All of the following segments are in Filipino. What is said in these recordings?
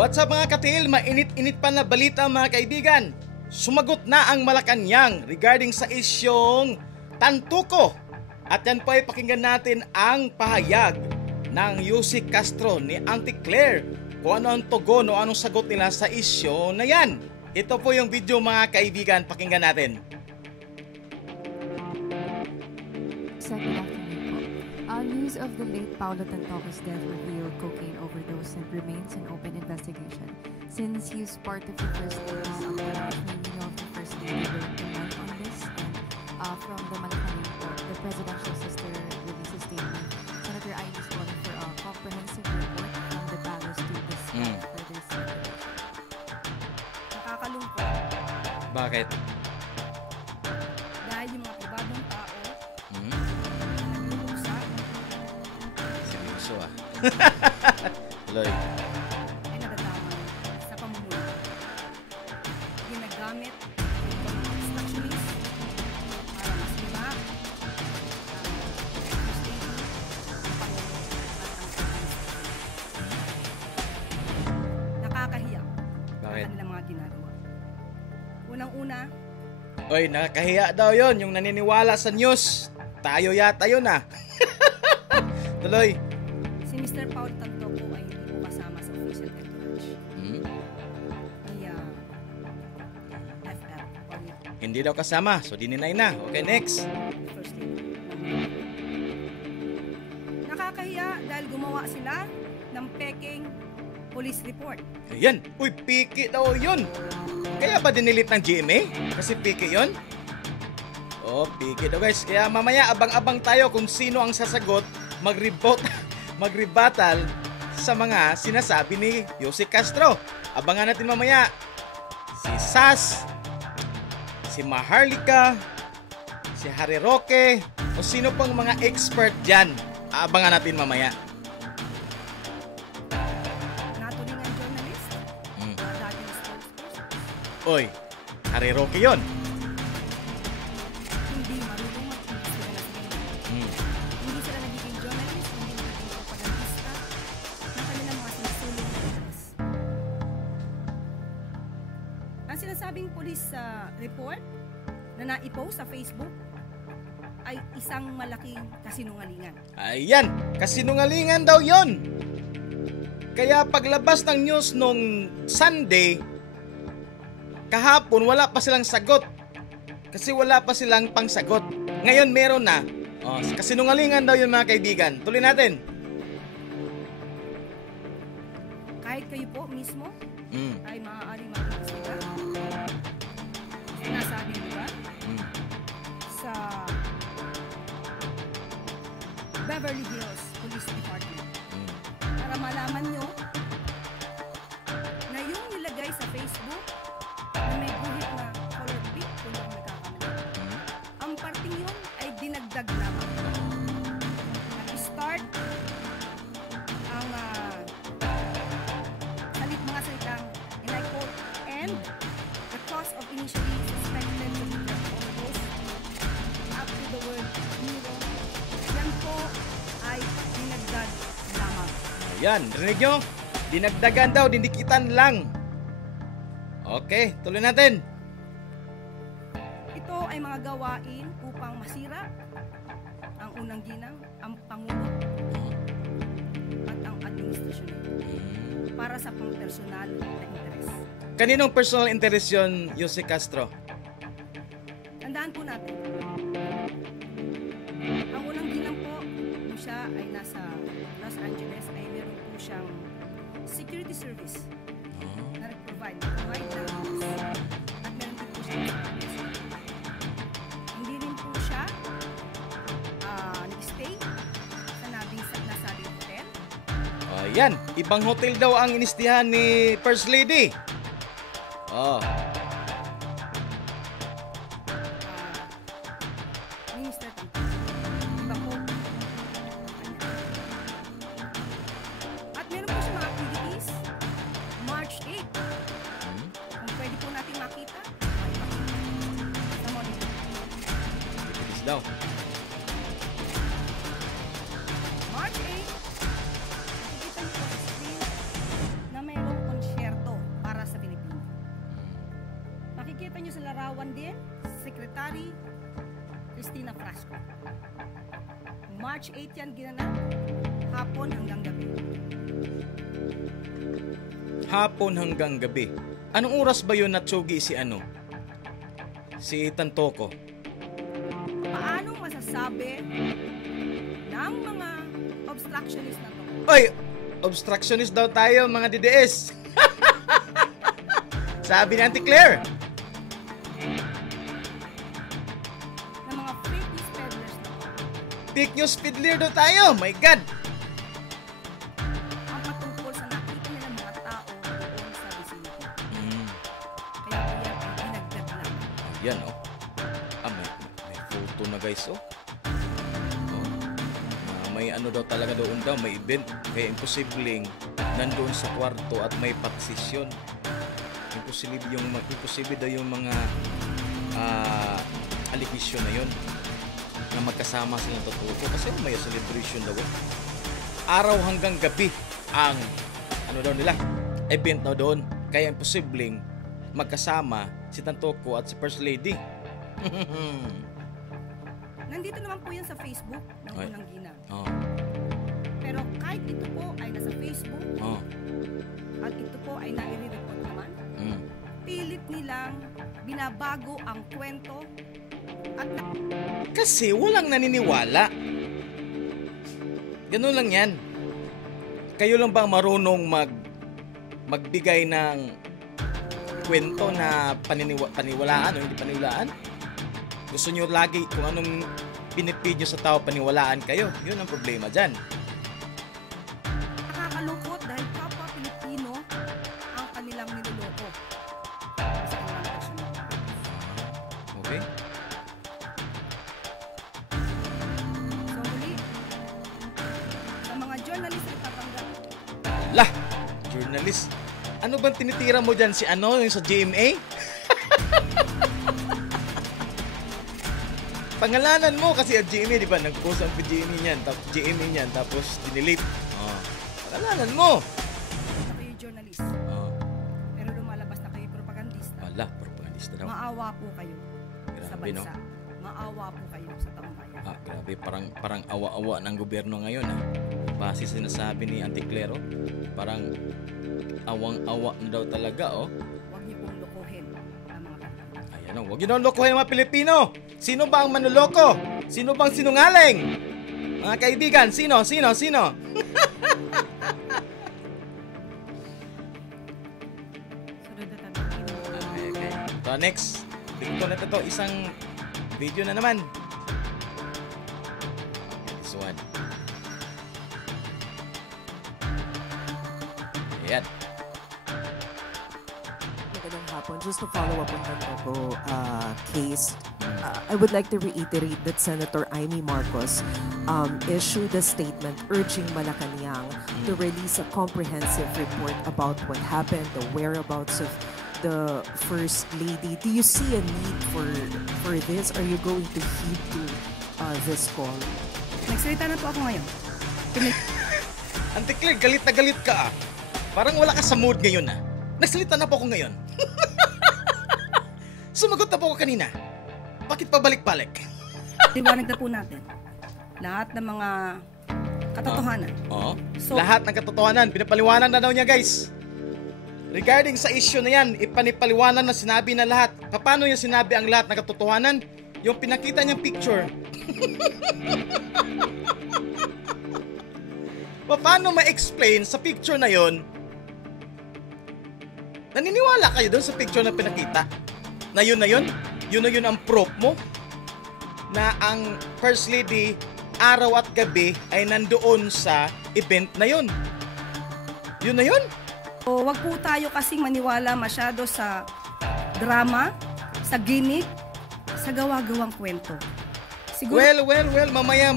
What's up mga katil? Mainit-init pa na balita mga kaibigan. Sumagot na ang Malacanang regarding sa isyong Tantuco. At yan po ay pakinggan natin ang pahayag ng Yussi Castro ni Auntie Claire kung ano ang tugon o anong sagot nila sa isyo na yan. Ito po yung video mga kaibigan, pakinggan natin. News of the late Paulo Tantoco's death revealed cocaine overdose and remains an open investigation. Since he is part of the First Lady's operation, we know of the First Lady will comment on this. And from the Malacanang Court, the presidential sister released a statement. Senator Ivy is calling for a comprehensive report from the palace to discuss further speculation. Nakakalungkot. Bakit? Dahil yung mga pribadong tao Loy. ay nadadamay sa pamumuno. Ginagamit ng mga obstructionist para masima ang First Lady, ang Pangulo at ang nakakahiya ang Bakit? kanilang mga ginagawa. Unang-una, Oy, nakakahiya daw yon yung naniniwala sa news. Tayo yata yun ah. Tuloy. si Mr. Paul Tantoco ay hindi po kasama sa official entourage ni FL or ni Hindi daw kasama, so dininay na. Okay, next. First Lady. Nakakahiya dahil gumawa sila ng peking police report. Ayan. Uy, piki daw yun. Kaya ba dinilit ng GMA? Kasi piki yun? Oh, piki daw guys. Kaya mamaya abang-abang tayo kung sino ang sasagot magrebattle sa mga sinasabi ni Yussi Castro. Abangan natin mamaya. Si Sas, si Maharlika, si Harry Roque, o sino pang mga expert dyan. Abangan natin mamaya. Naturingan journalist, dating spokesperson, Oy, Harry Roque yun. hindi marunong mag-imbestiga na sila. Hindi sila nagiging journalist, hindi nagiging propagandista ng kanilang mga sinusulong na interes. Ang sinasabing police report na naipost sa Facebook ay isang malaking kasinungalingan. Ayan, kasinungalingan daw yon. Kaya paglabas ng news nung Sunday, kahapon wala pa silang sagot. Kasi wala pa silang pangsagot. Ngayon meron na. Oh, kasinungalingan daw yun mga kaibigan. Tuloy natin. Kahit kayo po mismo Mm. ay maaaring mag-imbestiga. Sinasabi diba sa Beverly Hills Police Department para malaman nyo na yung nilagay sa Facebook na may guhit na color pink kung yung nagkakamali. Ang parting yun ay dinagdag lamang. Nag-start ang mga salitang, and I quote, and the cause of initially suspected to be drug overdose up to the word neuro. Yan po ay dinagdag lamang. Ayan, rinig nyo? Dinagdagan daw, dinikitan lang. Okay, tuloy natin. Ito ay mga gawain upang masira ang unang ginang, ang Pangulo at ang administrasyon para sa pang-personal na interes. Kaninong personal interest yun, Yussi Castro? Tandaan po natin, ang unang ginang po, kung siya ay nasa Los Angeles, ay meron po siyang security service na provide ng service. At meron din po siyang service. Hindi rin po siya nag-stay sa nasabing hotel. Ayan, ibang hotel daw ang inistihan ni First Lady. Oh, Minister Tantoco. Iba po ang kanya. At meron po siya mga activities March 8. Kung pwede po natin makita, ay makita sa monitor. bilis daw. March 8, nakikita niyo po sa screen na mayroong hanapin nyo sa larawan din, Secretary Cristina Frasco. March 8 yan ginanap, hapon hanggang gabi. Hapon hanggang gabi. Anong oras ba yun natsugi si si Tantoko? Paano masasabi ng mga obstructionist na to? Oy, obstructionist daw tayo mga DDS. Sabi ni Auntie Claire. Ng mga fake news peddlers na to. Fake news fiddler daw tayo. My God. Ang patungkol sa nakita nilang mga tao doon sa vicinity. Kaya po yan ay dinagdag lang. Yan may photo na guys may daw talaga doon daw, may event. Kaya imposibleng nandoon sa kwarto at may patisyon. Imposible daw yung mga allegation na yun na magkasama silang Tantoko kasi may celebration daw. Araw hanggang gabi ang daw nila, event daw doon. Kaya imposibleng magkasama si Tantoko at si First Lady. Nandito naman po yan sa Facebook ng unang ginang. Pero kahit ito po ay nasa Facebook at ito po ay nai-report naman, pilit nilang binabago ang kwento at kasi walang naniniwala. Ganun lang yan. Kayo lang ba marunong magbigay ng kwento na paniwalaan o hindi paniwalaan? Gusto nyo lagi kung anong pinipid nyo sa tao, paniwalaan kayo. Yun ang problema dyan. nakakalungkot dahil kapwa Pilipino ang kanilang niloloko sa kanilang personal. Okay? So muli, sa mga journalist na tatanggap, Lah! Journalist. Ano bang tinitira mo dyan? Yung sa GMA? Pangalanan mo kasi ang GMA, di ba? Nag-post ang GMA niyan, tapos dinelete. Pangalanan mo. na kayo journalist, pero lumalabas na kayo propagandista, Propagandista daw. maawa po kayo sa Grabe, no? bansa. Maawa po kayo sa taong bayan. Grabe, parang awa-awa ng gobyerno ngayon, Base sa sinasabi ni Auntie Claire, parang awang-awa na daw talaga, Huwag niyo pong lokohin ang mga tao. Ayan, huwag yun ang lokohin mga Pilipino. Sino ba ang manloloko? Sino bang sinungaling? Mga kaibigan, sino? Sunod na tanong. Okay. So next, tingko na ito, isang video na naman. Okay, this one. Ayan. Magandang hapon. Just to follow up on the Tantoko case, I would like to reiterate that Senator Amy Marcos issued a statement urging Malacanang to release a comprehensive report about what happened, the whereabouts of the First Lady. Do you see a need for this? Are you going to heed to this call? Nagsalita na po ako ngayon. Auntie Claire, galit na galit ka. Parang wala ka sa mood ngayon, Nagsalita na po ako ngayon. Sumagot na po ako kanina. Bakit pabalik-balik? Liwanag na po natin lahat ng mga katotohanan. So, Lahat ng katotohanan, pinapaliwanag na daw niya, guys. Regarding sa issue na yan, ipanipaliwanag na sinabi na lahat. Paano niya sinabi ang lahat ng katotohanan? Yung pinakita niyang picture. Paano ma-explain sa picture na yon? Naniniwala kayo doon sa picture na pinakita? Na yun? Yun na yun ang proof mo? Na ang First Lady, araw at gabi, ay nandoon sa event na yun? Yun na yun? So, wag po tayo kasing maniwala masyado sa drama, sa gimmick, sa gawa-gawang kwento. Siguro, Well, mamayang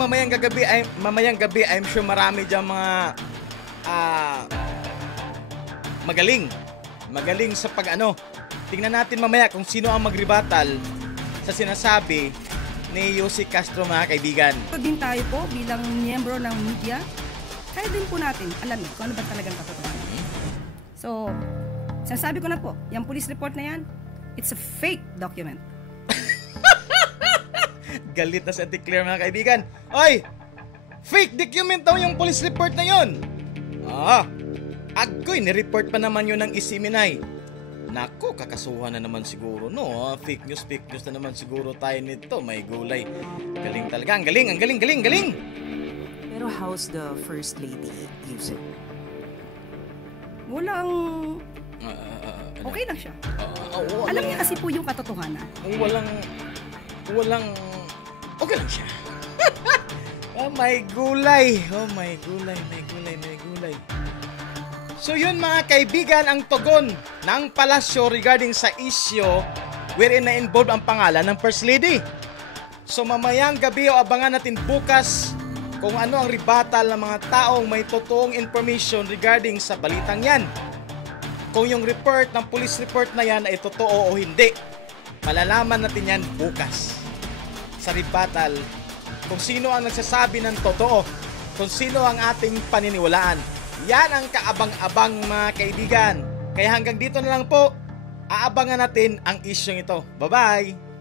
gabi, I'm sure marami dyan mga magaling sa tingnan natin mamaya kung sino ang magribatal sa sinasabi ni Yussi Castro, mga kaibigan. din tayo po bilang miyembro ng media, kaya din po natin alamin kung ano ba talagang katotohanan. So, sinasabi ko na po, yung police report na yan, It's a fake document. Galit na si Ate Claire, mga kaibigan. Oy! Fake document daw yung police report na yon. Agoy, ni-report pa naman yun ng Isiminay. Nako, kakasuhan na naman siguro, no? Fake news na naman siguro tayo nito. May gulay. Galing talaga. Ang galing. Pero how's the First Lady using? Walang... okay lang siya. Alam niya kasi po yung katotohanan. Walang... Okay lang siya. May gulay. May gulay. So yun, mga kaibigan, ang tugon ng palasyo regarding sa issue wherein na-involve ang pangalan ng First Lady. So mamayang gabi o abangan natin bukas kung ano ang rebuttal ng mga taong may totoong information regarding sa balitang yan. Kung yung report ng police report na yan ay totoo o hindi. Malalaman natin yan bukas sa rebuttal kung sino ang nagsasabi ng totoo, kung sino ang ating paniniwalaan. Yan ang kaabang-abang, mga kaibigan. Kaya hanggang dito na lang po, aabangan natin ang isyong ito. Bye-bye!